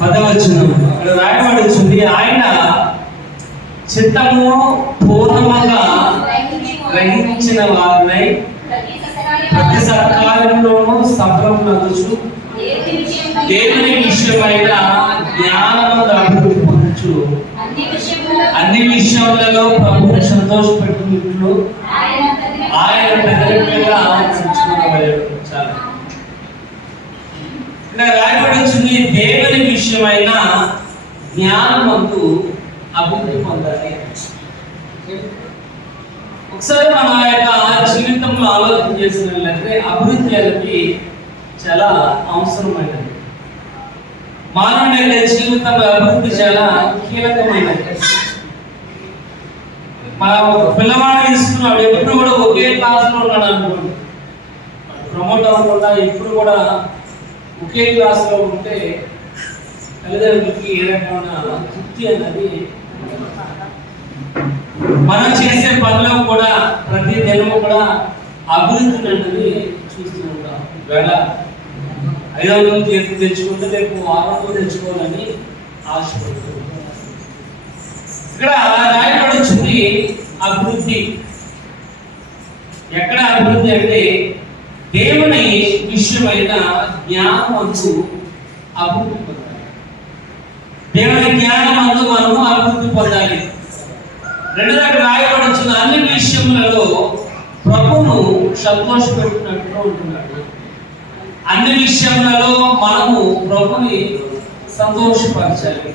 పదవచనం అక్కడ రాయబడుతుంది, ఆయన చిత్తము పూర్ణముగా గ్రహించిన వారినై ప్రతి సత్కార్యంలోనూ సఫలమునందుచు దేవుని విషయమైన జ్ఞానము అభివృద్ధి పొందుచు అన్ని విషయములలో ప్రభువుని సంతోషపెట్టుటకు ఆయన ప్రజలుగా చాలా రాయబడుతుంది. దేవుని విషయమైన జ్ఞానమందు అభివృద్ధి పొందాలి. ఒకసారి మన యొక్క జీవితంలో ఆలోచన చేసినట్లయితే అభివృద్ధి అనేది చాలా అవసరమైనది. మానవుని యొక్క జీవితంలో అభివృద్ధి చాలా కీలకమైనది. మా పిల్లవాడు తీసుకున్నాడు, ఎప్పుడు కూడా ఒకే క్లాస్లో ఉన్నాడు అనుకోండి, ప్రమోట్ అవ్వకుండా ఎప్పుడు కూడా ఒకే క్లాస్లో ఉంటే తల్లిదండ్రులకి ఏ రకమైన తృప్తి అనేది. మనం చేసే పనిలో కూడా ప్రతి దినము కూడా అభివృద్ధి అనేది చూస్తూ ఉంటాం. వేళ 500 తీర్పు తెచ్చుకుంటే రేపు 600 తెచ్చుకోవాలని ఆశపడుతుంది. ఇక్కడ రాయబడుతుంది అభివృద్ధి. ఎక్కడ అభివృద్ధి అంటే దేవుని విషయమైన జ్ఞానమందు అభివృద్ధి పొందాలి. దేవుని జ్ఞానమందు మనము అభివృద్ధి పొందాలి. రెండోది రాయబడుతున్న అన్ని విషయములలో ప్రభువును సంతోషపెట్టినట్టు ఉంటున్నాడు. అన్ని విషయములలో మనము ప్రభుని సంతోషపరచాలి.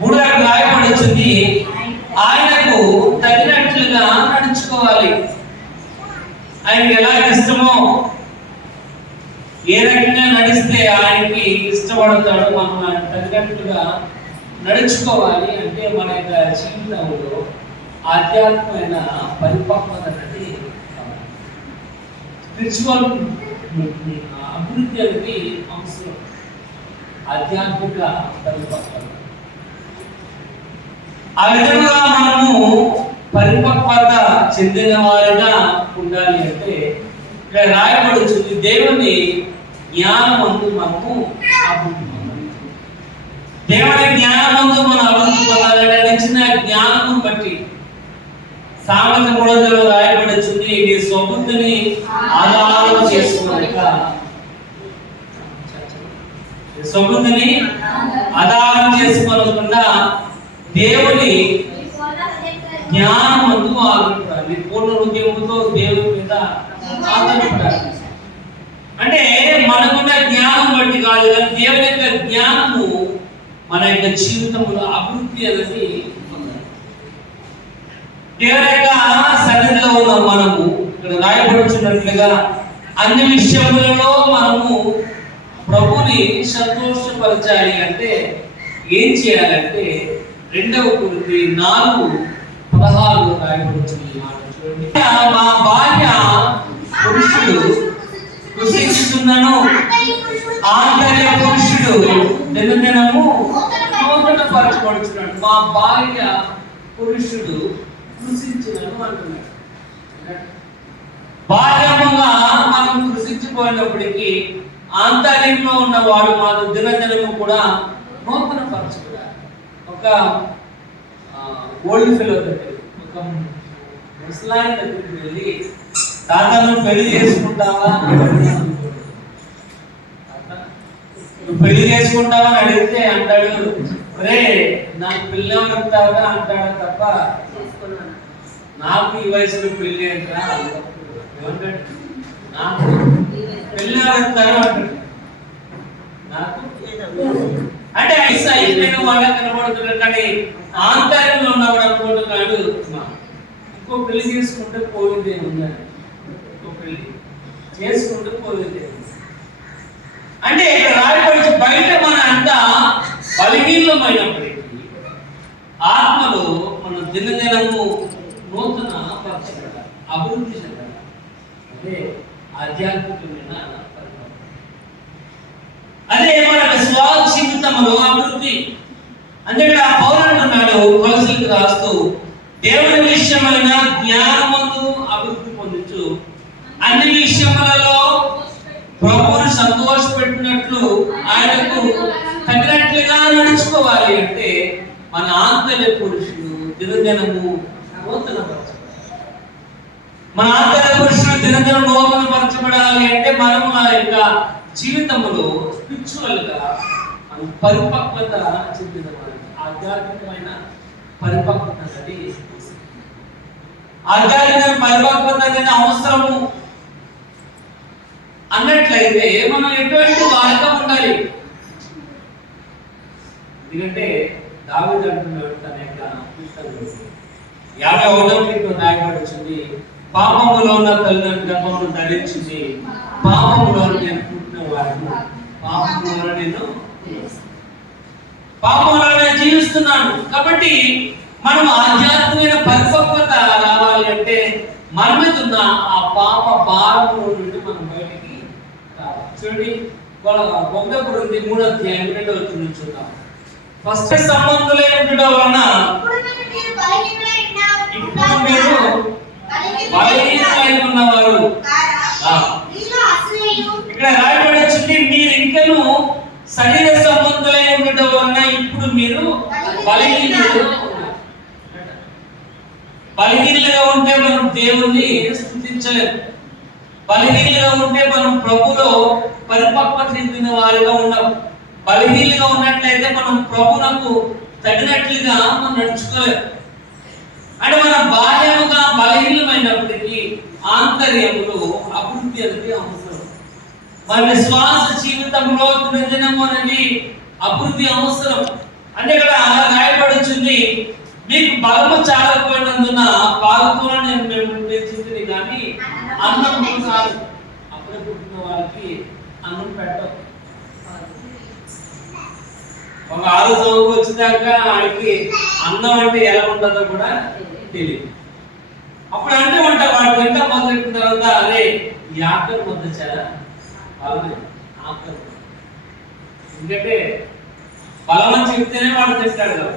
మూడోది రాయబడుతుంది, ఆయనకు తగినట్లుగా నడుచుకోవాలి. ఆయనకి ఎలా ఇష్టమో, ఏ రకంగా నడిస్తే ఆయనకి ఇష్టపడతాడో మనం ఆయన తగినట్లుగా నడుచుకోవాలి. అంటే మన యొక్క జీవితంలో ఆధ్యాత్మికమైన పరిపక్వత అనేది, స్పిరిచువల్ అభివృద్ధి అనేది అవసరం. ఆధ్యాత్మిక పరిపక్వత. ఆ విధంగా మనము పరిపక్వత చెందిన వారిగా ఉండాలి. అంటే ఇక్కడ రాయబడుతుంది, దేవుని జ్ఞానమందు మనము అభివృద్ధి పొందాలి. దేవుని జ్ఞానమందు మనం అభివృద్ధి పొందాలంటే నిచ్చిన జ్ఞానం బట్టి సామెత 3లో రాయబడుతుంది, నీ స్వబుద్ధిని ఆధారం చేసుకోలేక, స్వబుద్ధిని ఆధారం చేసుకోకుండా దేవుని జ్ఞానమందు ఆధారపడాలి. పూర్ణ హృదయముతో దేవుని మీద ఆధారపడాలి. అంటే మనకున్న జ్ఞానం బట్టి కాదు, కానీ దేవుని యొక్క జ్ఞానము మన యొక్క జీవితంలో అభివృద్ధి అనేది పొందాలి. దేవుని యొక్క సన్నిధిలో ఉన్న మనము ఇక్కడ రాయబడుతున్నట్లుగా అన్ని విషయములలో మనము ప్రభుని సంతోషపరచాలి. అంటే ఏం చేయాలంటే 2 కొరింథీ 4:16 రాయబడుతుంది. మా భార్య పురుషుడు కృషిస్తున్నాను, ఆంతర్య పురుషుడు దినదినము నూతనపరచబడుతున్నాడు. మా భార్య పురుషుడు కృషించినను అంటున్నాడు. బాహ్యముగా మనం కృషించిపోయినప్పటికీ ఆంతర్యంలో ఉన్నవాడు మాకు దినదినము కూడా నూతనపరచబడాలి. ఒక ఓల్డ్ ఫెలో దగ్గర, ఒక ముసలాయన దగ్గరికి వెళ్ళి, తాతను పెళ్లి చేసుకుంటావా నువ్వు పెళ్లి చేసుకుంటావా అని అడిగితే అంటాడు, రే నాకు పిల్లలు ఉంటావా అంటాడు తప్ప నాకు ఈ వయసులో పెళ్లి అంటా ఏమంటాడు, నాకు పెళ్ళి అంటారు అంటాడు. నాకు అంటే ఐస్ అయిపోయిన వాళ్ళ కనబడుతున్నాడు, కానీ ఆంతర్యంలో ఉన్నవాడు అనుకుంటున్నాడు ఇంకో పెళ్లి చేసుకుంటే పోయిందే ఉందని, ఇంకో పెళ్లి చేసుకుంటే పోయిందే. అంటే ఇక్కడ రాయబడి బయట మన అంతా బలహీనమైనప్పటికీ ఆత్మలో మన దినదినము నూతన పరచబడాలి, అభివృద్ధి చెందాలి. అదే ఆధ్యాత్మికమైన పరిణామం. అదే మన విశ్వాస జీవితంలో అభివృద్ధి. అందుకే ఆ పౌరుడు కొలసీలకు రాస్తూ, దేవుని విషయమైన జ్ఞానమందు అభివృద్ధి పొందుచు అన్ని విషయములలో ప్రభువును సంతోష ఆయనకు తగినట్లుగా నడుచుకోవాలి అంటే మన ఆంతర్య పురుషుడు దినదినము నూతనపరచబడాలి. మన ఆంతర్య పురుషుడు దినదినం నూతనపరచబడాలి అంటే మనము ఆ యొక్క జీవితంలో స్పిరిచువల్ గా మనం పరిపక్వత చెందిన వారు, ఆధ్యాత్మికమైన పరిపక్వత అనేది ఆధ్యాత్మిక పరిపక్వత అనేది అవసరము అన్నట్లయితే మనం ఎటువంటి వారిగా ఉండాలి. ఎందుకంటే దావీదు అంటున్నాడు తన యొక్క 51వ కీర్తన రాయబడుతుంది, పాపములో ఉన్న తల్లిదండ్రుల గర్భమును ధరించింది, పాపములో నేను పుట్టిన వాడు, పాపములో నేను జీవిస్తున్నాను. కాబట్టి మనం ఆధ్యాత్మిక పరిపక్వత రావాలి అంటే మన మీద ఉన్న ఆ పాప భారముల నుండి మనం బయటికి రావాలి. చూడండి, బొగ్గప్పుడు 3వ అధ్యాయం 2వ వచనం చూద్దాం. ఫస్ట్ సంబంధులై ఉండడం వలన ఇప్పుడు మీరు బలహీనులై ఉన్నవారు. ఇక్కడ రాయబడి వచ్చింది, మీరు ఇంకను శరీర సంబంధులై ఉండడం వలన ఇప్పుడు మీరు బలహీనులుగా ఉంటే మనం దేవుణ్ణి స్తుతించలేము. బలహీనులుగా ఉంటే మనం ప్రభులో పరిపక్వత చెందిన వారిగా ఉన్నాం. బలహీనంగా ఉన్నట్లయితే మనం ప్రభువునకు తగినట్లుగా మనం నడుచుకోలేము. అంటే మన బాహ్యముగా బలహీనమైనప్పటికీ ఆంతర్యములో అభివృద్ధి అనేది అవసరం. మన విశ్వాస జీవితంలో దినదినము అనేది అభివృద్ధి అవసరం. అంటే ఇక్కడ రాయబడుతుంది, మీకు బలము చాలకపోయినందున పాలతో నేను మేము పెంచింది కానీ అన్నం కాదు. అప్పుడే పుట్టిన వారికి అన్నం పెట్టం. ఒక 6 సంవత్సరాలకు వచ్చినాక ఆయనకి అన్నం అంటే ఎలా ఉంటుందో కూడా తెలియదు. అప్పుడు అంటే ఉంటా వాడు వెంట మొదలెట్టిన తర్వాత అరే ఈ ఆకలి ముద్ద చాలా బలమే ఆకలి. ఎందుకంటే బలం అని చెప్తేనే వాడు తెస్తాడు కదా.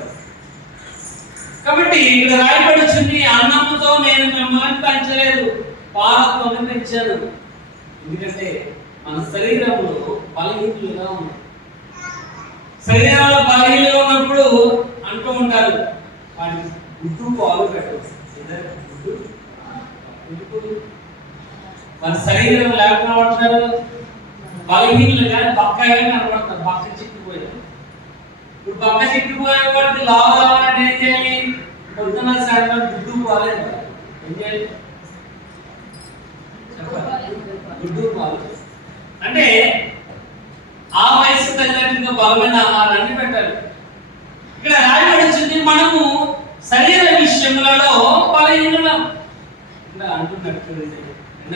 కాబట్టి ఇక్కడ రాయబడి వచ్చింది, అన్నంతో నేను మిమ్మల్ని పెంచలేదు, పాలతోనే పెంచాను. ఎందుకంటే మన శరీరంలో బలహీనులుగా ఉంది. శరీరంలో బలహీనంగా ఉన్నప్పుడు అంటూ ఉంటారు, వాడి గుడ్డు పాలు పెట్టవచ్చు. మన శరీరం లేకుండా పడుతున్నారు, బలహీనులుగా బక్కగా కనబడతారు. బక్క చిక్కిపోయారు. ఇప్పుడు బక్క చిక్కిపోయే వాడికి లావు రావాలంటే ఏం చేయాలి? పొద్దున్న సాయంత్రం గుడ్డు పాలే ఏం చేయాలి చెప్పాలి. గుడ్డు పాలు అంటే ఆ వయసు తగినట్టుగా బలమైన ఆహారాన్ని పెట్టాలి. ఇక్కడ రాయబడి వచ్చింది, మనము శరీర విషయములలో బలహీనులం. ఇలా అంటున్నట్టు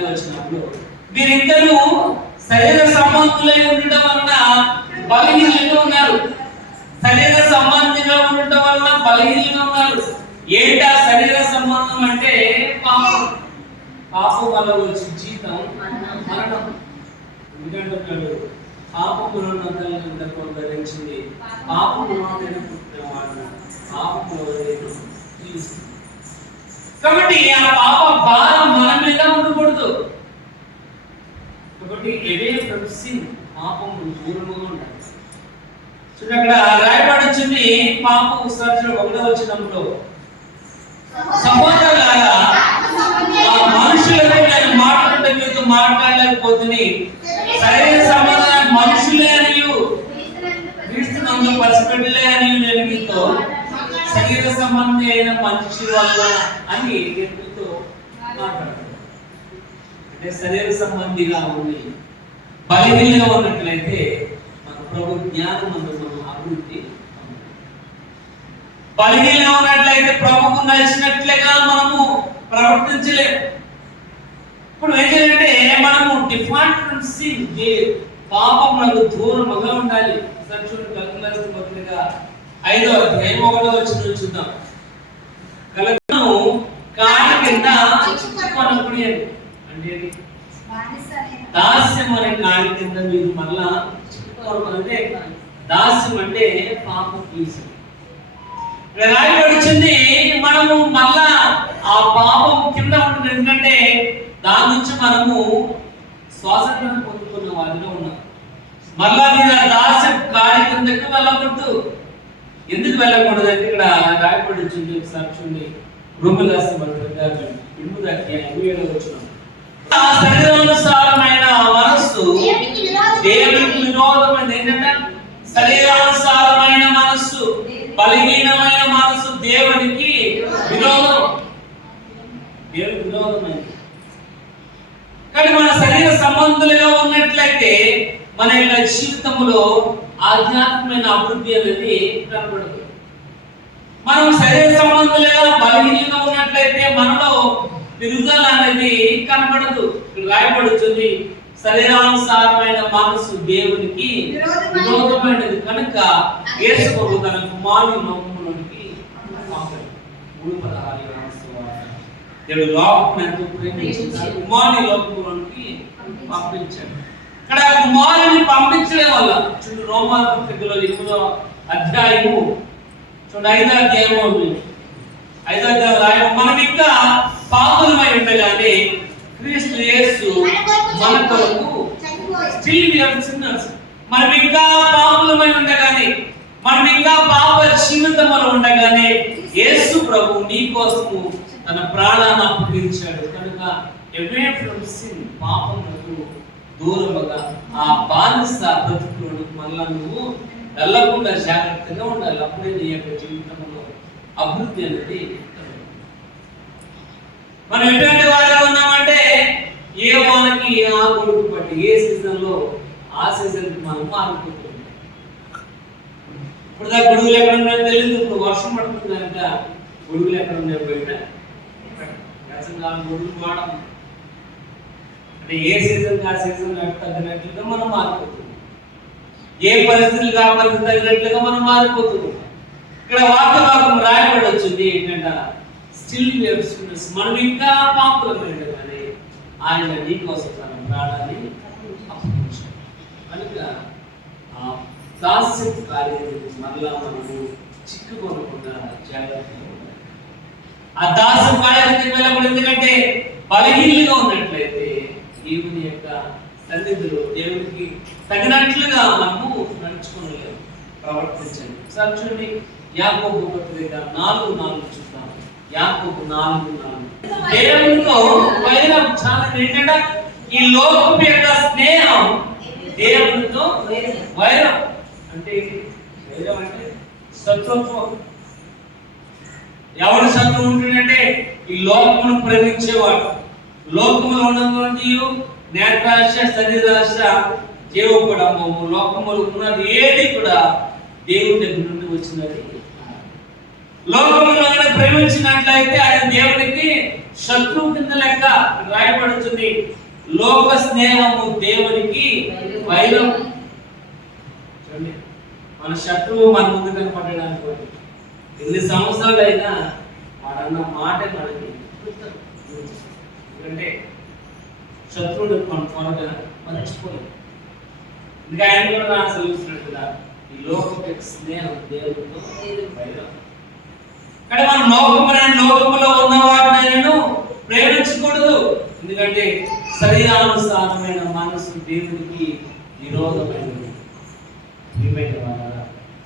వచ్చినప్పుడు మీరిద్దరూ శరీర సంబంధులై ఉండటం వలన బలహీనంగా ఉన్నారు. శరీర సంబంధిగా ఉండటం వలన బలహీనంగా ఉన్నారు. ఏంటా శరీర సంబంధం అంటే పాపం. పాపం వల్ల వచ్చి జీతం మరణం. ఎందుకంటున్నాడు, పాపములో ధరించింది, పాపములో నేను పుట్టినవాడు, పాపములో నేను జీవిస్తున్నాను. కాబట్టి ఆ పాప భారం మన మీద ఉండకూడదు. కాబట్టి అవే ఫ్రమ్ సిన్, పాపము దూరముగా ఉండాలి. చూడండి, అక్కడ రాయబడి వచ్చింది, పాపం 1వ వచనంలో, సహోదరులారా మనుషులతో నేను మాట్లాడే మీతో మాట్లాడలేకపోతుంది, శరీర సంబంధమైన మనుషులే అని క్రీస్తునందు పసిబిడ్డలే అని నేను మీతో శరీర సంబంధి అయిన మనుషుల వల్ల అని మీతో మాట్లాడుతున్నాను. అంటే శరీర సంబంధిగా ఉండి బలహీనంగా ఉన్నట్లయితే మన ప్రభు జ్ఞానం మనం అభివృద్ధి. బలహీనంగా ఉన్నట్లయితే ప్రభుకు నచ్చినట్లుగా మనము ప్రవర్తించలేము. ఇప్పుడు ఏం చేయాలంటే మనము డిఫాల్ట్ ఫ్రమ్ సిన్, పాపములకు దూరముగా ఉండాలి. కలకలాస్తు పత్రిక 5వ అధ్యాయం 1వ వచనం చూద్దాం. కలకను కాడి కింద చిక్కుకొనకుడి అంటే దాస్యం అనే కాడి కింద మీరు మళ్ళా చిక్కుకోవడం. దాస్యం అంటే పాపం తీసి రాయబడిచింది, మనము మళ్ళా ఆ పాపం కింద ఉంటుంది. ఎందుకంటే దాని నుంచి మనము స్వాతంత్రం పొందుకున్న వారిలో ఉన్నాం. మళ్ళా మీరు ఆ దాస కాడి కిందకు వెళ్ళకూడదు. ఎందుకు వెళ్ళకూడదు అంటే ఇక్కడ రాయబడి వచ్చింది. ఒకసారి చూడండి, రోమిలకు రాసిన పత్రిక 8వ అధ్యాయం 27వ వచనం. ఆ శరీరానుసారమైన మనస్సు దేవునికి విరోధమైనది. ఏంటంటే శరీరానుసారమైన మనస్సు, బలహీనమైన మనస్సు దేవునికి విరోధం, దేవునికి విరోధమైనది. కానీ మన శరీర సంబంధులుగా ఉన్నట్లయితే మన యొక్క జీవితంలో ఆధ్యాత్మికమైన అభివృద్ధి అనేది కనబడదు. మనం శరీర సంబంధులుగా బలహీనంగా ఉన్నట్లయితే మనలో పెరుగుదల అనేది కనబడదు. రాయబడుతుంది, శరీరానుసారమైన మనసు దేవునికి విరోధమైనది కనుక యేసు ప్రభు తన కుమారుని లోకంలోనికి పంపాడు. 3:16 దేవుడు లోకమును ఎంతో ప్రేమించాడు, కుమారుని లోకంలోనికి పంపించాడు. ఇక్కడ కుమారుని పంపించడం వల్ల చూడు, రోమా పత్రికలో 8వ అధ్యాయము చూడండి 5వ అధ్యాయం ఉంది. 5వ అధ్యాయం, మనం ఇంకా పాపులమై ఉండగానే క్రీస్తు యేసు మన కొరకు స్టిల్ వి ఆర్ సిన్నర్స్. మనం ఇంకా పాపులమై ఉండగానే, మనం ఇంకా పాప జీవితంలో ఉండగానే యేసు ప్రభు నీ కోసము తన ప్రాణాన్ని అప్పగించాడు. కనుక అవే ఫ్రమ్ సిన్, పాపములకు దూరముగా ఆ బానిస బ్రతుకులను మళ్ళా నువ్వు వెళ్ళకుండా జాగ్రత్తగా ఉండాలి. అప్పుడే నీ యొక్క జీవితంలో అభివృద్ధి అనేది. మనం ఎటువంటి వారిగా ఉన్నామంటే ఏ వానకి ఆ గొడుగు పట్టి ఏ సీజన్లో ఆ సీజన్కి మనం మారిపోతుంది. ఇప్పుడు దాకా గొడుగులు ఎక్కడ ఉన్నాయో తెలియదు. ఇప్పుడు వర్షం పడుతుంది కనుక గొడుగులు ఎక్కడ ఉన్నాయో బయట గొడుగులు వాడడం అంటే ఏ సీజన్ ఆ సీజన్ తగినట్లుగా మనం మారిపోతుంది. ఏ పరిస్థితులు ఆ పరిస్థితి తగినట్లుగా మనం మారిపోతున్నాం. ఇక్కడ వాక్య భాగం రాయబడి వచ్చింది ఏంటంటే స్టిల్ వి ఆర్ సిన్నర్స్, మనం ఇంకా పాపులమైనది కానీ ఆయన నీ కోసం తన ప్రాణాన్ని అప్పగించాడు. కనుక ఆ దాస్యం కార్యాన్ని మరలా మనము చిక్కుకోకుండా జాగ్రత్తగా ఉండాలి. ఆ దాస్యం కార్యానికి వెళ్ళకూడదు. ఎందుకంటే బలహీనంగా ఉన్నట్లయితే దేవుని యొక్క సన్నిధిలో దేవునికి తగినట్లుగా మనము నడుచుకోలేము, ప్రవర్తించండి. సార్ చూడండి, యాకోబు పత్రిక 4:4 చూద్దాం. యాకోబు 4:4. దేవునితో వైరం చాలా ఏంటంటే ఈ లోకపు యొక్క స్నేహం దేవునితో వైరం అంటే వైరం అంటే శత్రుత్వం. ఎవరు శత్రువు ఉంటుందంటే ఈ లోకమును ప్రేమించేవాడు. లోకములో ఉన్నటువంటి నేత్రాశ, శరీరాశ, జీవపడము, లోకములు ఉన్నది ఏది కూడా దేవుని దగ్గర నుండి వచ్చినది. లోకములో ప్రేమించినట్లయితే అది దేవునికి శత్రువు కింద లెక్క. రాయబడుతుంది, లోక స్నేహము దేవునికి వైరం. చూడండి, మన శత్రువు మన ముందు కనపడడానికి ఎన్ని సంవత్సరాలు అయినా వాడన్న మాట మనకి. ఎందుకంటే శత్రువుడు మన త్వరగా మర్చిపోలేదు. ఇంకా ఆయన కూడా నాకు సెలవుస్తున్నట్టుగా ఈ లోక స్నేహం దేవుడితో వైరం. కానీ మనం లోకములో ఉన్న వాటిని ప్రేమించకూడదు. ఎందుకంటే శరీరానుసారమైన మనసు దేవునికి విరోధమైనది.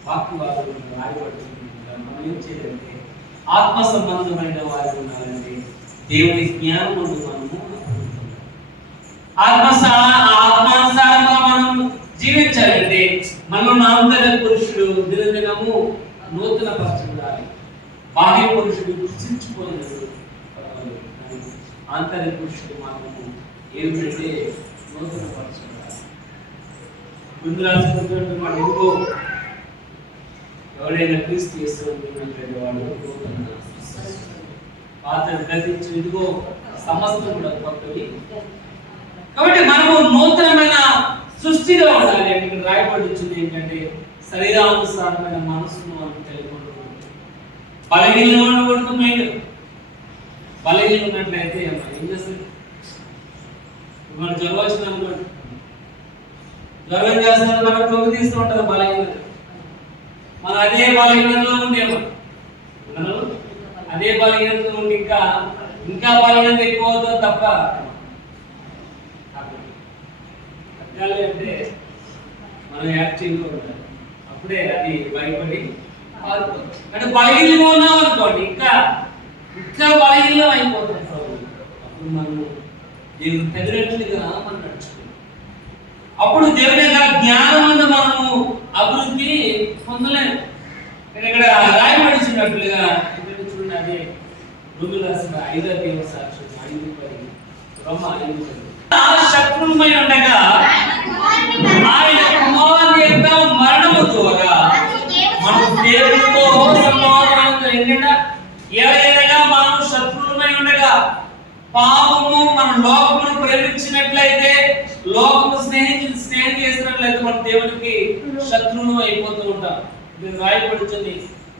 వాక్యవాదులు రాయబడుతుంది. మనం ఏం చేయాలంటే ఆత్మ సంబంధమైన వారు ఉన్నారంటే దేవుని జ్ఞానం మనము ఆత్మానుసారంగా మనం జీవించాలంటే మనలో ఆంతర్య పురుషుడు దినదినము నూతన పరచబడాలి. బాహ్య పురుషుడు గుర్తించిపోయినది, ఆంతర్య పురుషుడు మనము ఏమిటంటే నూతన పరచబడాలి. ముందు రాసుకుంటున్న మన ఇదిగో ఎవరైనా క్రీస్తు చేస్తున్నటువంటి వాడు పాత గతించి ఇదిగో సమస్తం కూడా కొత్తవి. కాబట్టి మనము నూతనమైన సృష్టిగా ఉండాలి. ఇక్కడ రాయబడి వచ్చింది ఏంటంటే శరీరానుసారమైన మనసును మనం కలిగి ఉండకూడదు. బలహీనంగా ఉండకూడదు. మెయిన్ బలహీనం ఉన్నట్లయితే ఏం చేస్తుంది, మనం జ్వరం వచ్చింది అనుకోండి, జ్వరం చేస్తున్నారు మనకు తొంగి తీస్తూ ఉంటుంది బలహీనత. మనం అదే బలహీనతలో ఉండేమో, అదే బలహీనత నుండి ఇంకా బలహీనత ఎక్కువ అవుతుంది తప్ప అంటే మనం యాక్టివ్గా ఉండాలి. అప్పుడే అది భయపడి పారిపోతుంది. అంటే బలహీనంగా ఉన్నాం అనుకోండి, ఇంకా బలహీనం అయిపోతాం. అప్పుడు మనం దేవుడు తగినట్లుగా మనం నడుచుకుంటాం. అప్పుడు దేవుని యొక్క జ్ఞానం మనము అభివృద్ధి పొందలేము. ఇక్కడ రాయబడిచినట్లుగా చూడండి, అదే రోగులు రాసిన 5వ అధ్యాయం సాక్ష్యం 5:10 రోమ 5:10 శత్రువుమై ఉండగా ఆయన కుమారుని యొక్క మరణము ద్వారా మనం దేవునితో సమాధానం కలిగిన ఏదైనా మనం శత్రువుమై ఉండగా పాపము మన లోకమును ప్రేమించినట్లయితే, లోకము స్నేహం చేసినట్లయితే మనం దేవునికి శత్రువులు అయిపోతూ ఉంటాం. ఇది రాయబడుతుంది.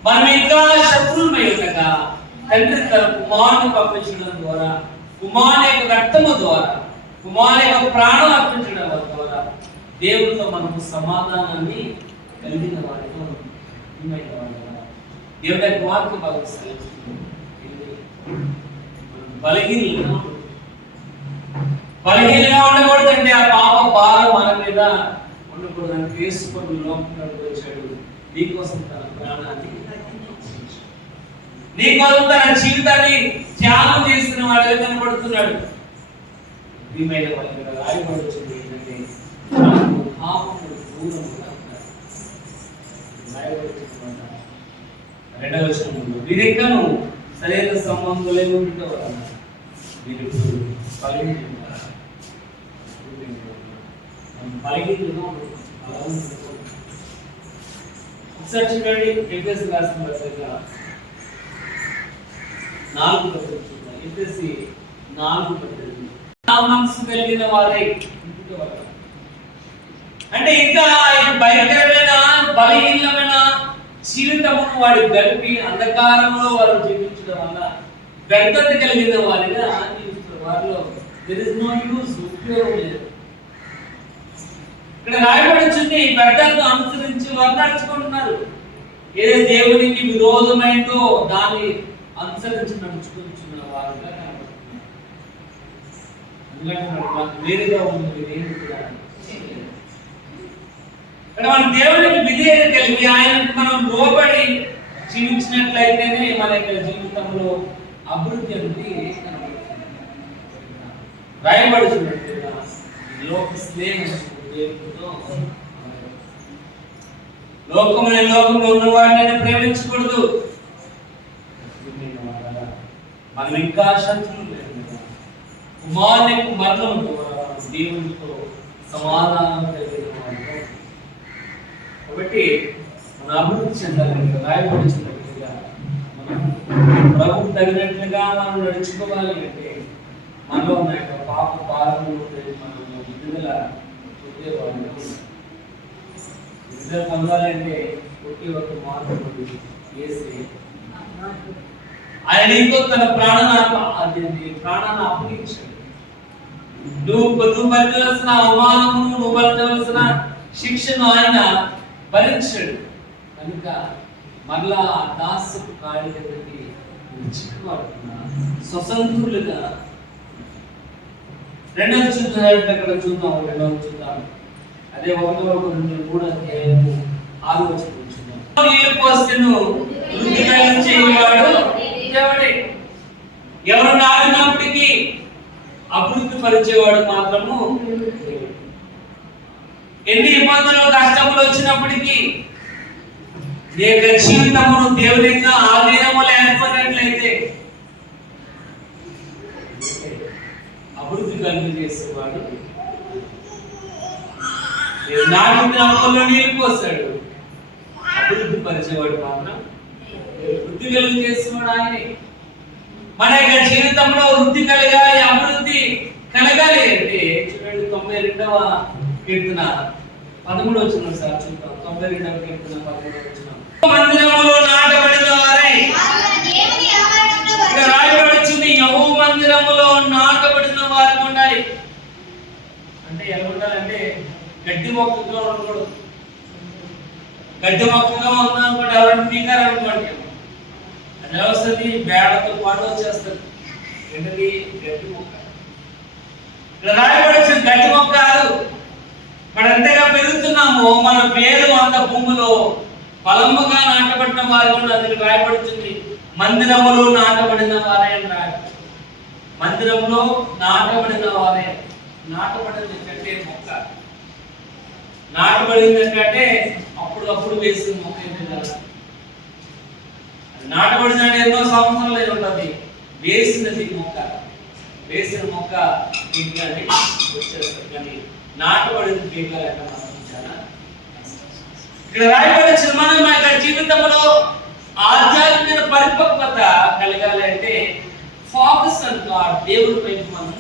మనం ఇంకా శత్రువులమై ఉండగా తండ్రి తన కుమారుని పంపించడం ద్వారా, కుమారుని యొక్క రక్తము ద్వారా, కుమారుని యొక్క ప్రాణం అర్పించడం ద్వారా దేవునితో మనకు సమాధానాన్ని కలిగిన వారితో దేవుని యొక్క వాక్య భాగం బలహీనంగా ఉండకూడదండి. ఆ పాప భారం మన మీద ఉండకూడదని వేసుకొని లోకంలోకి వచ్చాడు. నీకోసం తన ప్రాణాన్ని, నీకోసం తన జీవితాన్ని త్యాగం చేసిన వాడు కనబడుతున్నాడు. ప్రియమైన వాళ్ళకి రాయబడుతుంది ఏంటంటే పాపము దూరముగా ఉండాలి. రెండవ వచనంలో వీరెక్కను సరైన సంబంధం లేకుండా మీరు ఒకసారి చూడండి, ఎఫెసీ రాసిన పత్రిక 4 మనసు కలిగిన వారై అంటే ఇంకా భయంకరమైన బలహీనమైన జీవితమును వాడు గడిపి అంధకారంలో వారు జీవించడం వల్ల వ్యర్థత కలిగిన వారిగా వారిలో there is no use, ఉపయోగం లేదు. ఇక్కడ రాయబడుతుంది, వ్యర్థతను అనుసరించి వారు నడుచుకుంటున్నారు. ఏదో దేవునికి విరోధమైందో దాన్ని అనుసరించి నడుచుకుంటున్న వారుగా కనబడుతున్నారు. వేరేగా ఉంది ఇక్కడ మన దేవునికి విధేయత కలిగి ఆయనకు మనం లోబడి జీవించినట్లయితేనే మన యొక్క జీవితంలో అభివృద్ధి అనేది రాయబడుతున్నట్టుగా లోక స్నేహం దేవుడితో లోకంలో ఉన్న వాడిని ప్రేమించకూడదు. మనం ఇంకా శత్రువులు లేదు. కుమారుని మరణం ద్వారా దేవునితో సమాధానం కలిగిన వాడు కాబట్టి మన అభివృద్ధి చెందాలి. రాయబడుతున్నట్టుగా మనం ప్రభువు తగినట్లుగా మనం నడుచుకోవాలి. అంటే మనలో ఉన్న యొక్క పాప పాలన మనం విడుదల పొందాలంటే ఒకే ఒక మార్గం చేసి ఆయన ఇంకో తన ప్రాణాన్ని అప్పగించాడు. నువ్వు భరించవలసిన అవమానము, నువ్వు భరించవలసిన శిక్షను ఆయన భరించాడు. కనుక మరలా దాసపు కార్యక్రమానికి చిక్కుపడుతున్నా స్వతంత్రులుగా రెండవ చూద్దాం. అక్కడ చూద్దాం, రెండవ చూద్దాం. అదే 1-2-3 అధ్యాయము 6వ వచనం చూద్దాం. నీళ్ళు పోస్తేను వృద్ధికలను చేయవాడు దేవుడే. ఎవరు నాటినప్పటికీ అభివృద్ధి పరిచేవాడు మాత్రము దేవుడు. ఎన్ని ఇబ్బందులు కష్టములు వచ్చినప్పటికీ నీ యొక్క జీవితమును దేవుని యొక్క ఆధీనము లేకపోయినట్లయితే అభివృద్ధి కలిగజేసేవాడు. నాటిన నీళ్ళు పోస్తాడు, అభివృద్ధి పరిచేవాడు మాత్రం వృద్ధి కలిగజేసేవాడు ఆయనే. మన యొక్క జీవితంలో వృద్ధి కలగాలి, అభివృద్ధి కలగాలి అంటే చూడండి 92వ కీర్తన 13వ వచనం సార్ చూద్దాం. 92వ కీర్తన 13వ వచనం. మందిరములో నాటబడిన వారై రాయబడుచుంది, యెహోవా మందిరములో నాటబడిన వారు ఉండాలి. అంటే ఎలా ఉండాలంటే గడ్డి మొక్కగా ఉండకూడదు. గడ్డి మొక్కగా ఉందనుకోండి, ఎవరైనా పీకారు అనుకోండి, అది వస్తుంది బేడతో పాటు వచ్చేస్తుంది. ఏంటది? గడ్డి మొక్క. రాయబడి గడ్డి మొక్క కాదు, మనం ఎంతగా పెరుగుతున్నామో మన పేరు అంత భూమిలో బలముగా నాటబడిన వారు అందుకు రాయబడుతుంది. మందిరములో నాటబడిన వారే అని రాయబడుతుంది. మందిరంలో నాటబడిన వారే. నాటబడింది కంటే మొక్క, నాటబడింది అంటే అప్పుడు వేసిన మొక్క ఏంటి కదా. నాటబడిందంటే ఎన్నో సంవత్సరాలు ఉంటుంది. వేసినది మొక్క, వేసిన మొక్క ఇంటికి వచ్చేస్తుంది. కానీ నాటబడింది పీకాలి అంటే మనం చాలా ఇక్కడ రాయబడిన మనం మన జీవితంలో ఆధ్యాత్మిక పరిపక్వత కలగాలి అంటే ఫోకస్ అంటూ దేవుడి వైపు మనం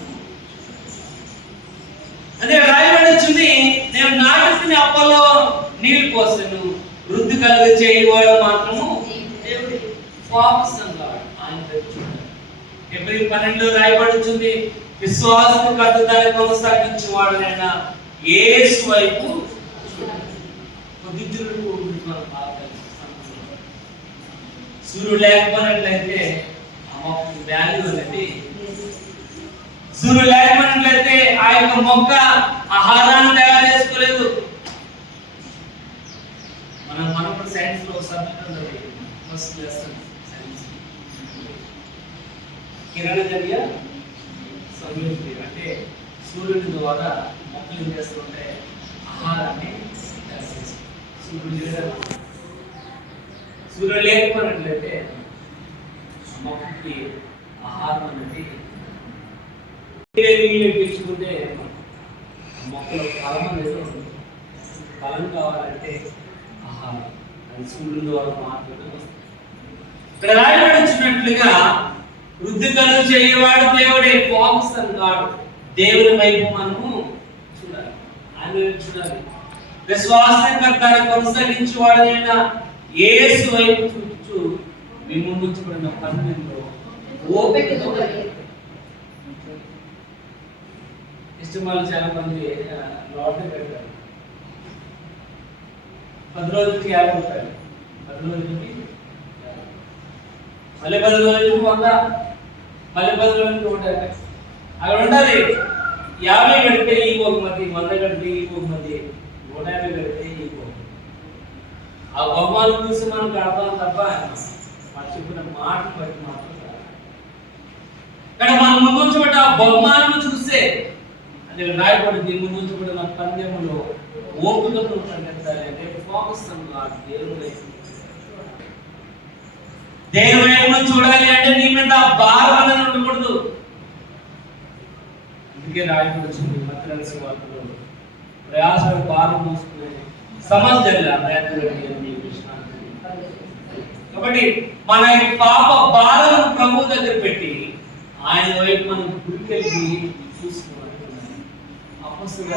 అదే రాయబడింది. నేను నాటుకుని అప్పలో నీళ్లు పోసాను, వృద్ధి కలుగ చేయవాడు మాత్రము దేవుడి ఫోకస్ అంటాడు. ఆయన ఎబ్రీ 12 రాయబడుతుంది. విశ్వాసం కర్తదాన్ని కొనసాగించేవాడు నేను యేసు వైపు సూర్యుడు లేకపోయినట్లయితే వాల్యూ అనేది, సూర్యుడు లేకపోయినట్లయితే ఆ యొక్క మొక్క ఆహారాన్ని తయారు చేసుకోలేదు. మనం కూడా సైన్స్ లో సబ్జెక్ట్ ఫస్ట్ లెసన్ సైన్స్ కిరణజన్య సంయోజన అంటే సూర్యుడి ద్వారా మొక్కలు ఏం చేస్తుంటే ఆహారాన్ని తయారు చేస్తాయి. సూర్యుడు లేకపోయినట్లయితే మొక్కకి ఆహారం అనేది తీసుకుంటే మొక్కలు ఫలం అనేది ఉంటుంది. ఫలం కావాలంటే ఆహారం అది సూర్యుడి ద్వారా మాత్రమే వస్తుంది. ఇక్కడ రాయబడినట్లుగా వృద్ధి కలుగు చేయవాడు దేవుడే. ఫోకస్ అన్నాడు. దేవుని వైపు మనము చూడాలి, ఆయన వైపు చూడాలి. విశ్వాసకర్తను కొనసాగించేవాడైనా యేసు వైపు చూస్తూ మీ ముందు చూడిన పన్నెండులో ఓపికతో ఇష్టమాలు చాలా మంది లాటరీ పెడతారు. 10 రోజులకి 50 రూపాయలు, 10 రోజులకి మళ్ళీ 10 రోజులకి 100, మళ్ళీ 10 రోజులకి 150. అక్కడ ఉండాలి. 50 పెడితే ఈ బహుమతి, 100 పెడితే ఈ బహుమతి, 150 పెడితే ఈ బహుమతి. ఆ బహుమానం చూసి మనం కడతాం తప్ప మనం చెప్పిన మాట బట్టి మాత్రం ఇక్కడ మనం ముందుంచబడ్డ ఆ బహుమానం చూసే అంటే రాయబడింది. ముందుంచబడిన పందెములో ఓపికతో పరిగెత్తాలి అంటే ఫోకస్ అన్నమాట. దేవుని వైపు చూడాలి అంటే నీ మీద భారం అనేది ఉండకూడదు. అందుకే రాయబడింది మత్తయి వార్తలో ప్రయాస భారం మోసుకునే సమస్యల కాబట్టి మన పాప బాధను ప్రభు దగ్గర పెట్టి ఆయన వైపు మనం గురికెళ్ళి చూసుకోవాలి. అపొస్తలుల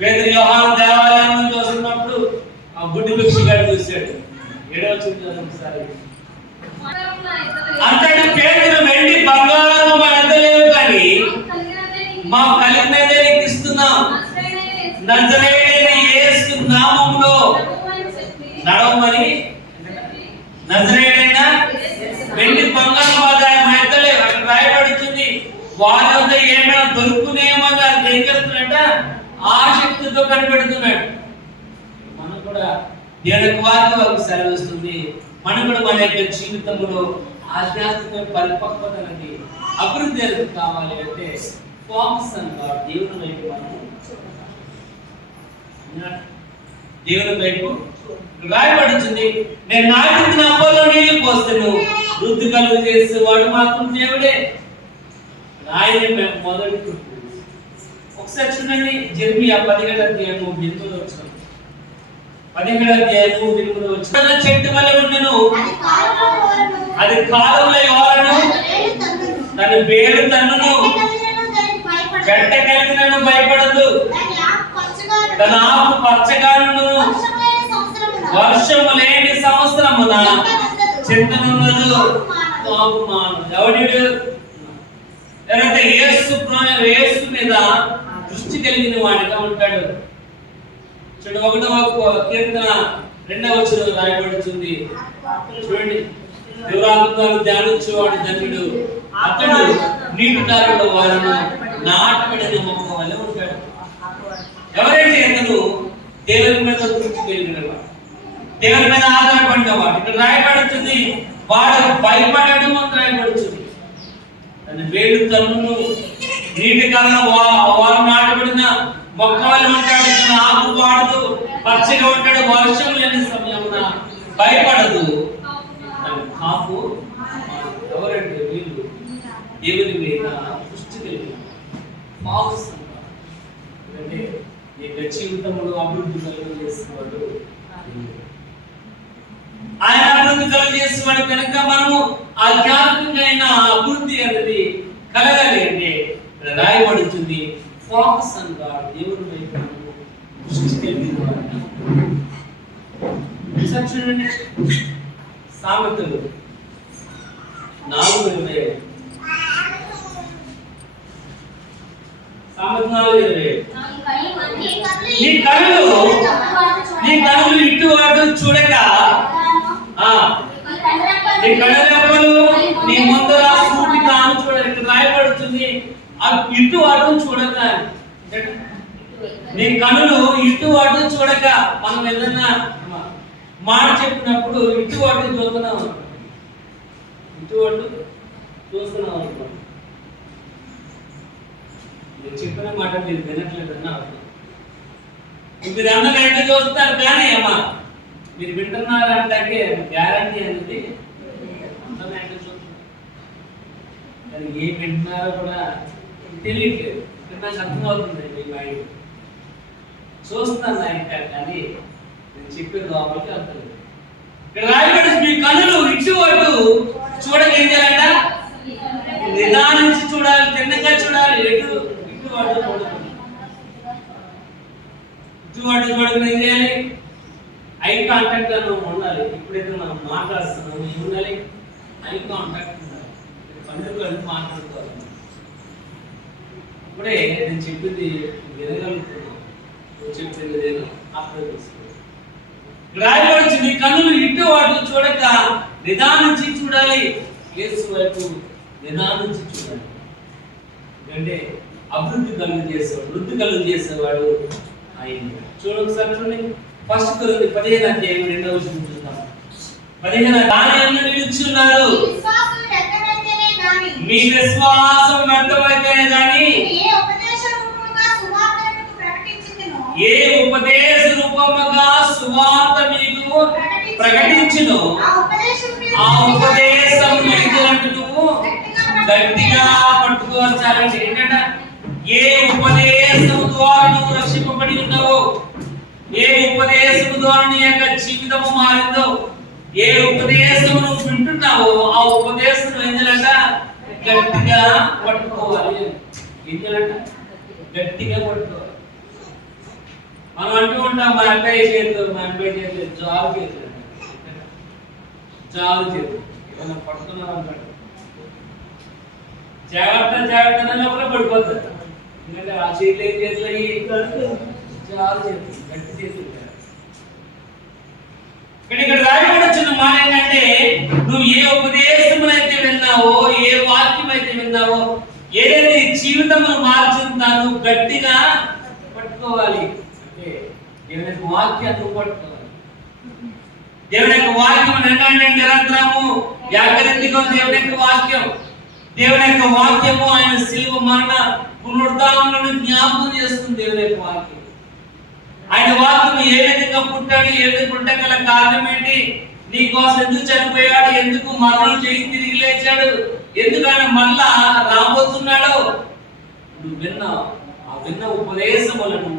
పేతురు యోహాను దేవాలయం నుంచి వస్తున్నప్పుడు ఆ గుడ్డి భిక్షగాడు చూశాడు. 7వ వచనం ఒకసారి అంతటి పేతురు వెండి బంగారం మా వద్ద లేవు కానీ మాకు కలిగినదే నీకు ఇస్తున్నాం. నజరేయుడైన యేసు నామములో నడవమని. నజరేయుడైన వెండి బంగారం మా వద్ద లేవు అక్కడ రాయబడుతుంది. వారి వద్ద ఏమైనా దొరుకునేమో దాన్ని ఏం చేస్తున్నట్ట ఆసక్తితో కనిపెడుతున్నాడు. మనం కూడా దేవునికి వారికి సెలవిస్తుంది. మనం కూడా మన యొక్క జీవితంలో ఆధ్యాత్మిక పరిపక్వత అనేది అభివృద్ధి అనేది కావాలి అంటే ఫోకస్ అన్నమాట. దేవుని వైపు మనము దేవుని వైపు రాయబడుతుంది. నేను నాటిన అప్పలో నీళ్లు పోస్తాను, వృద్ధి కలుగు చేసేవాడు మాత్రం దేవుడే. ఆయన మొదటి ఒకసారి చూడండి. జెర్మియా 17వ అధ్యాయము 8వ వచనం. 17వ అధ్యాయము 8వ వచనం. చెట్టు వలె ఉండెను, అది కాలంలో ఎవరను దాని వేరు తన్నును, గంట కలిగినను భయపడదు, తన ఆకు పచ్చగాను, వర్షము లేని సంవత్సరమున చింతనున్నదు. ఎవడు ఎవరైతే యేసు మీద దృష్టి కలిగిన వాడిగా ఉంటాడు. చూడండి 1వ కీర్తన 2వ వచనం రాయబడుతుంది. చూడండి, దేవరాత్మను ధ్యానించేవాడు ధన్యుడు, అతడు నీటిదారుల వారను నాటబడిన మొక్క వల్ల ఉంటాడు. ఎవరైతే అతను దేవుని మీద దృష్టి కలిగినవాడు, దేవుని మీద ఆధారపడినవాడు, ఇక్కడ రాయబడుతుంది వాడు భయపడడం అని రాయబడుతుంది. తన వేలు తన్నులు నీటి కాలం వారు నాటబడిన మొక్క వల్ల ఉంటాడు. తన ఆకు వాడుతూ పచ్చగా ఉంటాడు. వర్షం లేని సమయమున భయపడదు. తన కాపు ఎవరంటే వీళ్ళు దేవుని మీద దృష్టి కలిగిన ఫాల్స్ అంటే ఈ జీవితంలో అభివృద్ధి కలుగజేసేవాడు. ఆయన అభివృద్ధి కలుగజేసేవాడు కనుక మనము ఆధ్యాత్మికమైన అభివృద్ధి అనేది కలగాలి అంటే రాయబడుతుంది ఫోకస్ ఆన్ గాడ్. దేవుని వైపు దృష్టి కలిగిన వాడు. చూడండి సామెతలు 4:25. సామెతలు 4:25. నీ కనులు ఇటు అటు చూడక, నీ కళ్ళరెప్పలు నీ ముందర సూటిగా ఆను చూడక. ఇక్కడ రాయబడుతుంది ఇటు అటు చూడక. నీ కనులు ఇటు అటు చూడక. మనం ఏదన్నా మాట చెప్పినప్పుడు ఇటు అటు చూస్తున్నాం, ఇటు అటు చూస్తున్నాం అనుకో, నేను చెప్పిన మాట మీరు వినట్లేదన్నా మీరు అందరూ ఎంత చూస్తారు కానీ అమ్మా మీరు వింటున్నారంటే గ్యారంటీ అనేది అందరూ ఎంత చూస్తున్నారు కానీ ఏం వింటున్నారో కూడా తెలియట్లేదు. నాకు అర్థమవుతుంది మీ మైండ్ చూస్తున్నాను ఇంకా కానీ నేను చెప్పేది లోపలికి అర్థం లేదు. ఇక్కడ రాయబడి మీ కన్నులు ఇటు అటు చూడక ఏం చేయాలంట? నిదానించి చూడాలి, తిన్నగా చూడాలి. ఇటు అటు చూడకూడదు. ఇటు అటు చూడకుండా ఏం చేయాలి? ఐ కాంటాక్ట్ గా నువ్వు ఉండాలి. ఎప్పుడైతే మనం మాట్లాడుతున్నాము ఏం ఉండాలి? ఐ కాంటాక్ట్ ఉండాలి. పండుగ మాట్లాడుకోవాలి. ఇప్పుడే నేను చెప్పింది వినగలుగుతున్నాను, నువ్వు చెప్పింది నేను అర్థం చేసుకోవాలి. రాయబడి నీ కన్నులు ఇటు అటు చూడక నిదానించి చూడాలి. యేసు వైపు నిదానించి చూడాలి. అంటే అభివృద్ధి కలుగజేసేవాడు, వృద్ధి కలుగజేసేవాడు ఆయన. ఒకసారి చూడండి 1 కొరింథీ 15:2 చూద్దాం. 15 దానియందు నిలుచున్నారు, మీ విశ్వాసం వ్యర్థమైతేనే గాని ఏ ఉపదేశ రూపముగా సువార్త మీకు ప్రకటించును ఆ ఉపదేశం నువ్వు గట్టిగా పట్టుకోవచ్చాలంటే ఏంటంటే ఏ ఉపదేశం ద్వారా నువ్వు రక్షింపబడి ఉన్నావో, ఏ ఉపదేశం ద్వారా నీ యొక్క జీవితము మారిందో, ఏ ఉపదేశం నువ్వు వింటున్నావో ఆ ఉపదేశం ఏం చేయాలంట? గట్టిగా పట్టుకోవాలి. ఏం చేయాలంట? గట్టిగా పట్టుకోవాలి. మనం అంటూ ఉంటాం మా అబ్బాయి చేతులు, మా అబ్బాయి చేతులు జారు చేతులు, జారు చేతులు ఏమైనా పడుతున్నారు అంటాడు. జాగ్రత్త లోపల పడిపోతారు. ఎందుకంటే ఆ చేతులు ఏం చేతులు అయ్యి జారు చేతులు, గట్టి చేతులు. ఇక్కడ రాయబడిన మాట ఏంటంటే నువ్వు ఏ ఉపదేశమునైతే విన్నావో, ఏ వాక్యం అయితే విన్నావో, ఏదైతే జీవితమును మార్చుతాను గట్టిగా పట్టుకోవాలి. అంటే దేవుని యొక్క వాక్యాన్ని నువ్వు పట్టుకోవాలి. దేవుని యొక్క వాక్యం నిరంతరము జాగ్రత్తగా దేవుని యొక్క వాక్యం, దేవుని యొక్క వాక్యము ఆయన శిలువ మరణ పునరుద్ధానములను జ్ఞాపకం చేస్తుంది. దేవుని యొక్క వాక్యం, ఆయన వాక్యం ఏ విధంగా పుట్టాడు, ఏ విధంగా పుట్టగల కారణం ఏంటి, నీ కోసం ఎందుకు చనిపోయాడు, ఎందుకు మరణం చేయి తిరిగి లేచాడు, ఎందుకు ఆయన మళ్ళా రాబోతున్నాడు. నువ్వు విన్నావు. ఆ విన్న ఉపదేశములను,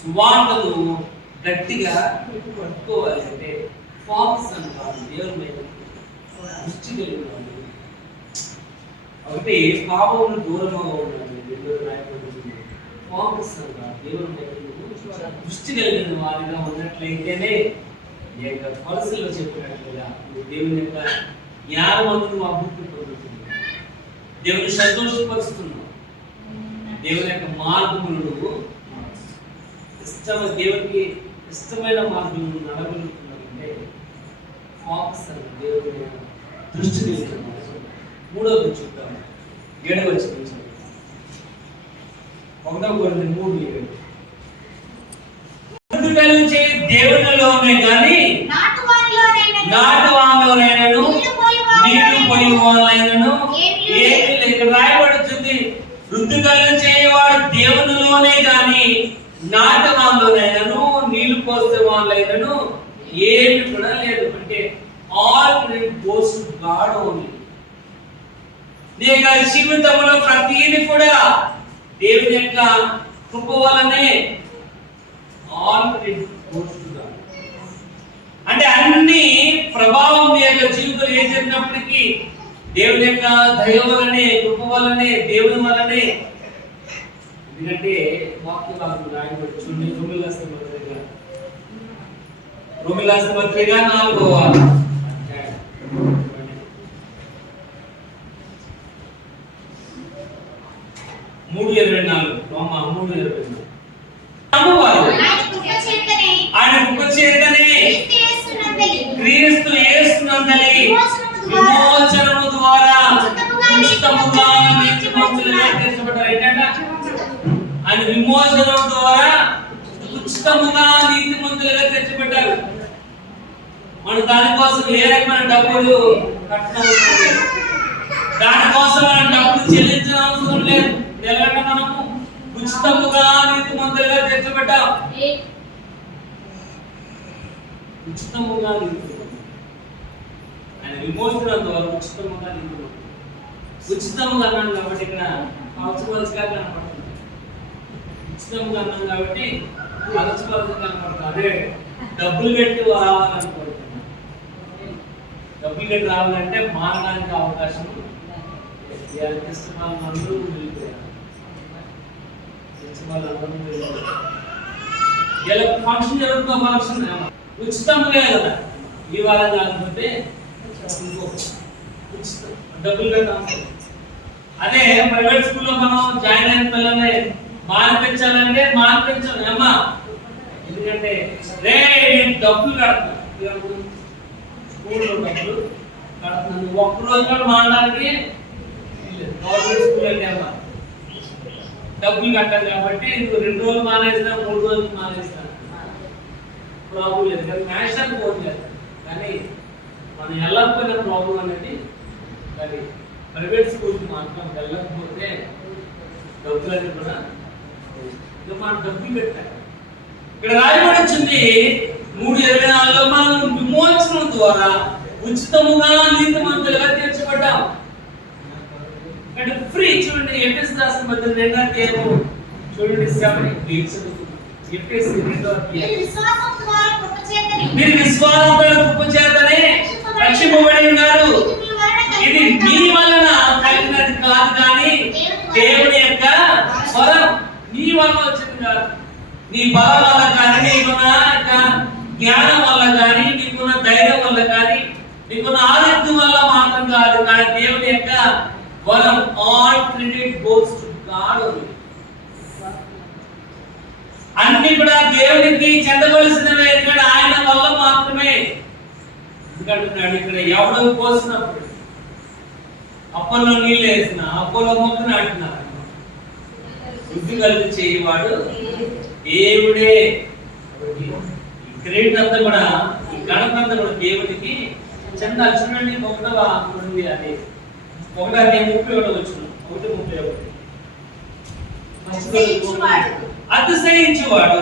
సువార్తను గట్టిగా పట్టుకోవాలి. అంటే ఫోకస్ అంటారు. దేవుని మీద దృష్టి కలిగిన వాళ్ళు. ఒకటి పాపమును దూరంగా ఉండాలి. ఫోకస్ అంటారు. దేవుని మీద దృష్టి కలిగిన వారిగా ఉన్నట్లయితేనే ఈ యొక్క పరిస్థితుల్లో చెప్పినట్లుగా దేవుని యొక్క జ్ఞానవంతులు అభివృద్ధి పొందుతుంది, దేవుని సంతోషపరుస్తున్నావు, దేవుని యొక్క మార్గములను దేవునికి ఇష్టమైన మార్గములను నడగలుగుతున్నారంటే ఫోకస్ అని దేవుని మీద దృష్టి తీసుకున్నాం. 3వ చూద్దాం. 7వ వచనం. 1 కలిగించే దేవునిలోనే కానీ నాటు వానిలోనైనను నీళ్లు పోయి వాళ్ళైనను ఏమీ ఇక్కడ రాయబడుతుంది. వృద్ధి కలిగించేవాడు దేవునిలోనే కానీ నాటు వానిలోనైనను నీళ్లు పోసే వాళ్ళైనను ఏమి కూడా లేదు. అంటే all credit goes to God only. నీ యొక్క జీవితంలో ప్రతిదీ కూడా దేవుని యొక్క కృప వలనే all credit goes to God. అంటే అన్ని ప్రభావం నీ యొక్క జీవితంలో ఏం జరిగినప్పటికీ దేవుని యొక్క దయ వలనే, కృప వలనే, దేవుని వలనే. ఎందుకంటే వాక్య భాగం రాయబడి చూడండి, రోమీయులకు రాసిన పత్రిక 4వ అధ్యాయం 3:24. రోమా 3:24. ఆయన కృప చేతనే క్రీస్తు యేసునందలి విమోచనము ద్వారా ఉచితముగా నీతిమంతులుగా తీర్చబడ్డారు. ఏంటంటే ఆయన విమోచనం ద్వారా ఉచితముగా నీతిమంతులుగా తీర్చబడ్డారు. మనం దానికోసం ఏ రకమైన డబ్బులు కట్టనవసరం లేదు, దానికోసం మనం డబ్బులు చెల్లించిన అవసరం లేదు. ఎలాగంటే మనము ఉచితముగా నీతిమంతులుగా తీర్చబడ్డాం. ఉచితముగా ఆయన విమోచనం ద్వారా ఉచితముగా ఉచితముగా అన్నాను కాబట్టి ఇక్కడ అవసరవలసిగా కనపడుతుంది. ఉచితముగా అన్నాను కాబట్టి అవసరవలసిగా కనపడుతుంది. అదే డబ్బులు పెట్టి రావాలనుకుంటున్నాను. డబ్బులు పెట్టి రావాలంటే మారడానికి అవకాశం అందరూ వెళ్ళిపోయారు. ఇలా ఫంక్షన్ జరుగుతున్న ఫంక్షన్ ఉచితంగా కదా, ఈ వారం కాకపోతే డబ్బులు పెట్టాలి. అదే ప్రైవేట్ స్కూల్లో మనం జాయిన్ అయిన పిల్లల్ని మానిపించాలంటే మానిపించాలి అమ్మా. ఎందుకంటే రే డబ్బులు కడుతున్నాను, స్కూల్లో డబ్బులు కడుతున్నాను, ఒక్కరోజు కూడా మానడానికి గవర్నమెంట్ స్కూల్ అంటే అమ్మా డబ్బులు కట్టాలి కాబట్టి 2 రోజులు మానేసినా 3 రోజులు మానేస్తాను ప్రాబ్లం లేదు. కానీ నేషనల్ పోలేదు, కానీ మనం వెళ్ళకపోయిన ప్రాబ్లం అనేది. కానీ ప్రైవేట్ స్కూల్కి మాత్రం వెళ్ళకపోతే డబ్బులన్నీ కూడా మనం డబ్బులు పెట్టాలి. ఇక్కడ రాయబడి వచ్చింది 3:24లో మనం విమోచనం ద్వారా ఉచితముగా నీతిమంతులుగా తీర్చబడ్డాం. అంటే ఫ్రీ. చూడండి ఎఫెసీ రాసిన పత్రిక 2వ అధ్యాయం చూడండి 7 ఎఫెసీ 2వ అధ్యాయం. మీరు విశ్వాసం ద్వారా కృప చేతనే రక్షింపబడి ఉన్నారు. ఇది మీ వలన కలిగినది కాదు, కానీ దేవుని యొక్క వరం. నీ వల్ల వచ్చింది కాదు, నీ బలం వల్ల కానీ, నీకున్న జ్ఞానం వల్ల కానీ, నీకున్న ధైర్యం వల్ల కానీ, నీకున్న ఆరోగ్యం వల్ల మాత్రం కాదు, కానీ దేవుని యొక్క వరం. All credit goes to God only. అన్ని కూడా దేవునికి చెందవలసినవే, ఇక్కడ ఆయన వల్ల మాత్రమే. ఎందుకంటున్నాడు ఇక్కడ ఎవడో పోసినప్పుడు, అప్పల్లో నీళ్ళు వేసిన, అప్పలో మొక్క నాటిన, వృద్ధి కలిగి చేయవాడు దేవుడే. క్రెడిట్ అంతా కూడా, ఈ గణప అంతా కూడా దేవుడికి చెందాలి. చూడండి 1వ ఉంది, అది 1వ అధ్యాయం 31 వచ్చిన 1:31. అతిశయించువాడు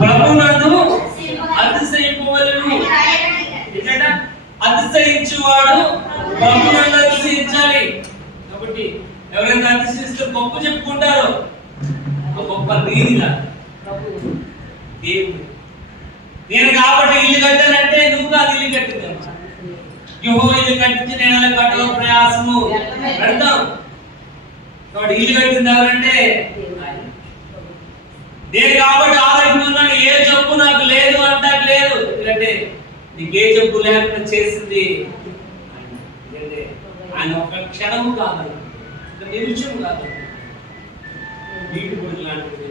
ప్రభునందు అతిశయింపవలెను. ఏంటంటే అతిశయించువాడు ప్రభునందు అతిశయించాలి. కాబట్టి ఎవరైనా అతిశయిస్తే గొప్ప చెప్పుకుంటారో ఆ గొప్ప నీదిగా దేవుడు. నేను కాబట్టి ఇల్లు కట్టానంటే నువ్వు కాదు ఇల్లు కట్టింది, యెహోవా ఇల్లు కట్టించి నేను అలా కట్టలో ప్రయాసము పెడతాం. కాబట్టి ఇల్లు కట్టింది ఎవరంటే నేను. కాబట్టి ఆరోగ్యం ఉన్నాను, ఏ జబ్బు నాకు లేదు అంటాకు లేదు. ఎందుకంటే నీకు ఏ జబ్బు లేకుండా చేసింది ఎందుకంటే ఆయన ఒక క్షణము కాదు, నిమిషం కాదు. నీటి పొడి లాంటిది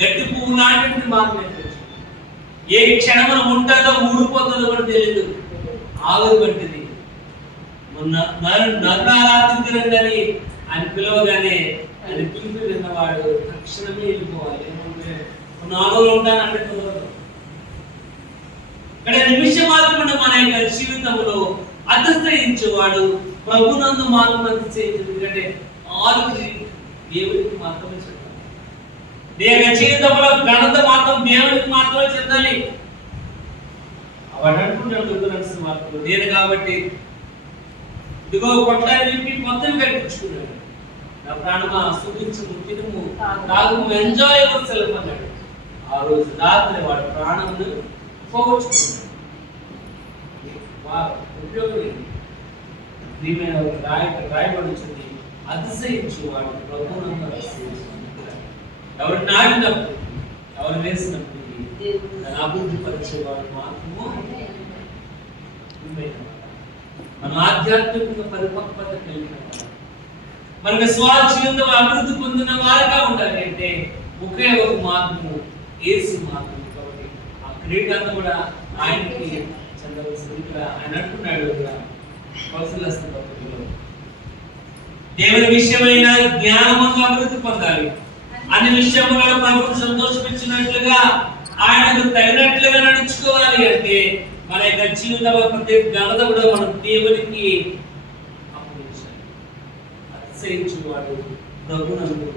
గట్టి పువ్వు లాంటిది మాకు ఏ క్షణమున ఉంటుందో ఊడిపోతుందో కూడా తెలియదు. ఆవిరి వంటిది. నన్ను ఆరాధించండి అని ఆయన పిలవగానే ఆయన పిలుపు విన్నవాడు తక్షణమే వెళ్ళిపోవాలి. ఏమంటే నాలుగులో ఉంటానంటే కుదరదు. ఇక్కడ నిమిషం మాత్రమే మన యొక్క జీవితంలో అతిశయించేవాడు ప్రభునందు మాత్రం అతిశయించదు. ఎందుకంటే ఆలుకి దేవుడికి మాత్రమే చెందాలి. దేవుని జీవితంలో ఘనత మాత్రం దేవుడికి మాత్రమే చెందాలి. వాడు అంటున్నాడు మాత్రం నేను కాబట్టి ఇదిగో కొట్లాడి మొత్తం కట్టించుకున్నాడు. నా ప్రాణమా సుఖించము తినుము తాగుము ఎంజాయ్ సెల్ఫ్ అన్నాడు. ఆ రోజు రాత్రి వాడు ప్రాణంను పోగొట్టుకున్నాడు. ఉపయోగం రాయబడి వచ్చింది, అతిశయించు వాడు ప్రభువునందు అతిశయించు. ఎవరు నాటినప్పుడు ఎవరు వేసినప్పుడు అభివృద్ధి పరిచేవాడు మాత్రము. మనం ఆధ్యాత్మిక పరిపక్వత కలిగిన మన విశ్వాస జీవితం అభివృద్ధి పొందిన వారుగా ఉండాలి అంటే ఒకే ఒక మార్గము యేసు మార్గం. కాబట్టి ఆ క్రీడంతా కూడా ఆయనకి చెందవలసింది. ఇక్కడ ఆయన అంటున్నాడు కౌసల్యస్త పత్రికలో, దేవుని విషయమైన జ్ఞానమును అభివృద్ధి పొందాలి. అన్ని విషయములలో ప్రభువును సంతోషపెట్టినట్లుగా ఆయనకు తగినట్లుగా నడుచుకోవాలి. అంటే మన యొక్క జీవితంలో ప్రతి ఘనత కూడా మనం దేవునికి అప్పగించాలి. అతిశయించువాడు ప్రభువునందు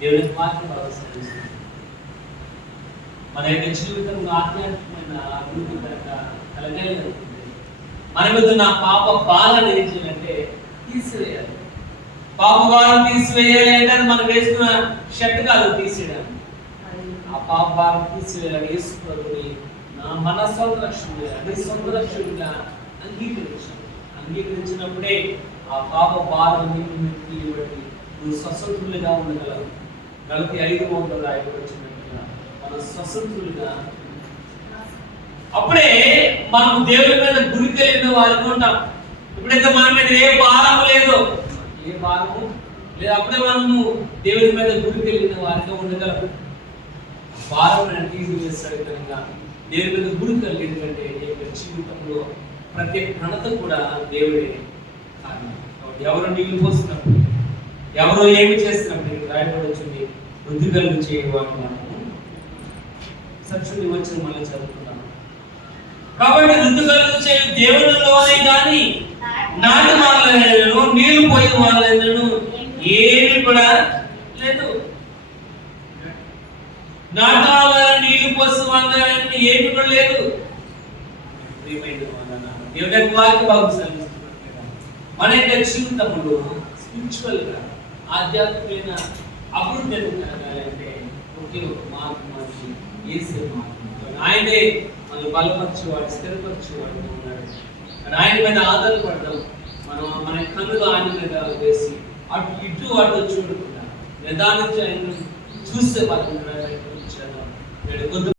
దేవునికి మాత్రం అవసరం. మన యొక్క జీవితంలో ఆధ్యాత్మికమైన అభివృద్ధి కలగాలి. మన మీద నా పాప భారం ఏంటంటే తీసివేయాలి. పాప భారం తీసివేయాలి అంటే అది మనం వేసుకున్న షర్ట్ కాదు తీసేయడానికి. ఆ పాప భారం తీసివేయాలి. యేసు ప్రభుని మన సొంత రక్షణగా నీ సొంత రక్షణగా అంగీకరించినప్పుడే ఆ పాప భారం నీకు తీయబడి నువ్వు స్వతంత్రులుగా ఉండగలవు. గలతీ 5:3 రాయబడి వచ్చినట్టుగా మనం స్వతంత్రులుగా, అప్పుడే మనం దేవుడి మీద గురి కలిగిన వారికి ఉంటాం. ఎప్పుడైతే మన మీద ఏ భారము లేదో, ఏ భారము లేదు, అప్పుడే మనము దేవుడి మీద గురి కలిగిన వారిగా ఉండగలం. భారం తీసివేస్తాడు కనుక దేవుడి మీద గురి కలిగింది అంటే జీవితంలో ప్రతి ఘనత కూడా దేవుడే కారణం. కాబట్టి ఎవరు నీళ్ళు పోస్తున్నప్పుడు, ఎవరో ఏమి చేస్తున్నప్పుడు రాయబడి వచ్చింది వృద్ధి కలుగు చేయవాడు. మనము సత్యుని వచ్చిన మళ్ళీ చదువుకున్నాము. కాబట్టి వృద్ధి కలుగు చేయ దేవునిలోనే కానీ నాటి వాళ్ళను నీళ్లు పోయిన వాళ్ళను ఏమి కూడా లేదు. నాటి వాళ్ళని నీళ్లు పోసిన వాళ్ళని ఏమి కూడా లేదు. దేవుని వారికి బాగు సల్లిస్తున్నట్లుగా మన యొక్క జీవితంలో స్పిరిచువల్ గా ఆధ్యాత్మికమైన అభివృద్ధి కలగాలంటే ఒకే ఒక మార్గం మనకి యేసే మార్గం. ఆయనే మనం బలపరిచేవాడు, స్థిరపరిచేవాడు ఉన్నాడు. ఆయన మీద ఆధారపడడం, మనం మన కన్నులు ఆయన మీద వేసి అటు ఇటు అటు చూడకుండా నిదానించి ఆయన చూసే వాళ్ళు